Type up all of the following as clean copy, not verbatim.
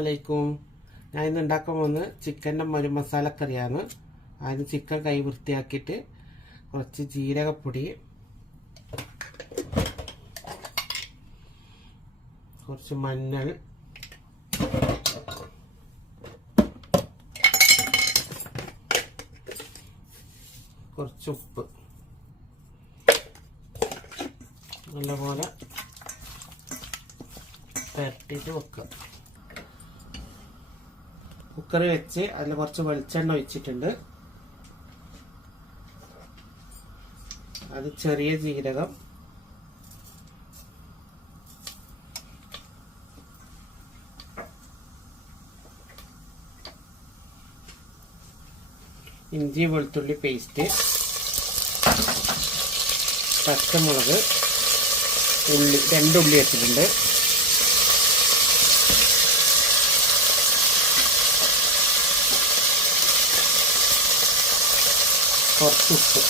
അസ്സലാമലൈക്കും. ഞാൻ ഇന്ന് ഉണ്ടാക്കാൻ പോകുന്നത് ചിക്കൻ്റെ ഒരു മസാലക്കറിയാണ്. അതിന് ചിക്കൻ കൈ വൃത്തിയാക്കിയിട്ട് കുറച്ച് ജീരകപ്പൊടി, കുറച്ച് മഞ്ഞൾ, കുറച്ച് ഉപ്പ് നല്ലപോലെ പുരട്ടിയിട്ട് വെക്കുക. കുക്കർ വെച്ച് അതിൽ കുറച്ച് വെളിച്ചെണ്ണ ഒഴിച്ചിട്ടുണ്ട്. അത് ചെറിയ ജീരകം, ഇഞ്ചി വെളുത്തുള്ളി പേസ്റ്റ്, പച്ചമുളക്, ഉള്ളി, 2 ഉള്ളി വെച്ചിട്ടുണ്ട്, കുറച്ച് ഉപ്പ്,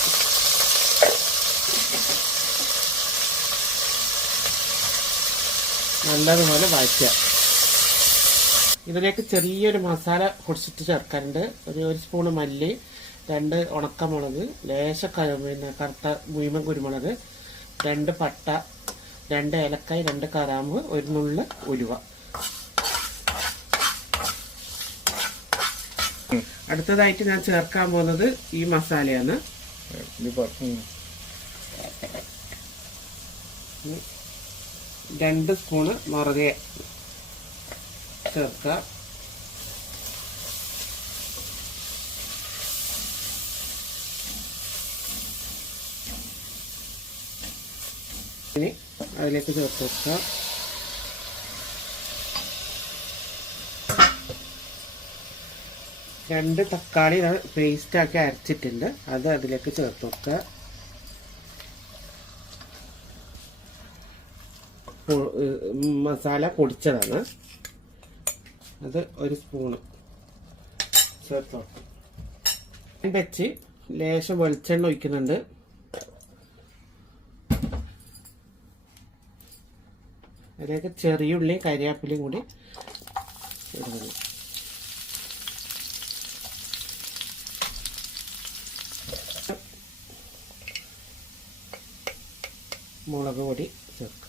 നല്ലതുപോലെ വഴറ്റുക. ഇതിലേക്ക് ചെറിയൊരു മസാല പൊടിച്ചിട്ട് ചേർക്കാറുണ്ട്. ഒരു സ്പൂണ് മല്ലി, 2 ഉണക്കമുളക്, ലേശ കറുത്ത മുഴുവൻ കുരുമുളക്, 2 പട്ട, 2 ഏലക്കായ്, 2 കറാമ്പ്, 1 നുള്ള് ഉലുവ. അടുത്തതായിട്ട് ഞാൻ ചേർക്കാൻ പോകുന്നത് ഈ മസാലയാണ്. 2 സ്പൂണ് മുളക് ചേർക്കുക. ഇനി അതിലേക്ക് ചേർത്ത് വെക്കുക. രണ്ട് തക്കാളി പേസ്റ്റാക്കി അരച്ചിട്ടുണ്ട്, അത് അതിലേക്ക് ചേർത്ത് വെക്കുക. മസാല പൊടിച്ചതാണ്, അത് 1 സ്പൂണ് ചേർത്ത് വെക്കുക. വെച്ച് ലേശം വെളിച്ചെണ്ണ ഒഴിക്കുന്നുണ്ട്. അതിലേക്ക് ചെറിയുള്ളിയും കരിയാപ്പിലയും കൂടി ഇടുന്നു. മുളക് പൊടി ചേർക്കുക.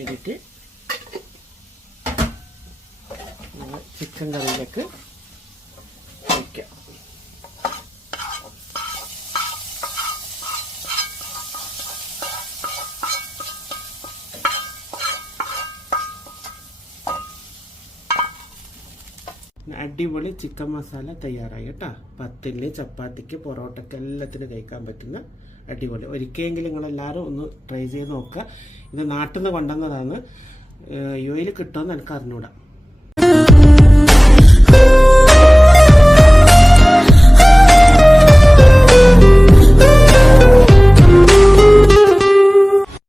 എന്നിട്ട് ചിക്കൻ കറിയിലേക്ക് ഒഴിക്കുക. അടിപൊളി ചിക്കൻ മസാല തയ്യാറായി കേട്ടോ. പത്തിന്, ചപ്പാത്തിക്ക്, പൊറോട്ടയ്ക്ക് എല്ലാത്തിനും കഴിക്കാൻ പറ്റുന്ന അടിപൊളി. ഒരിക്കലെങ്കിലും നിങ്ങളെല്ലാവരും ഒന്ന് ട്രൈ ചെയ്ത് നോക്കുക. ഇത് നാട്ടിൽ നിന്ന് കൊണ്ടുവന്നതാണ്. UAE കിട്ടുമെന്ന് എനിക്ക് അറിഞ്ഞൂടാ.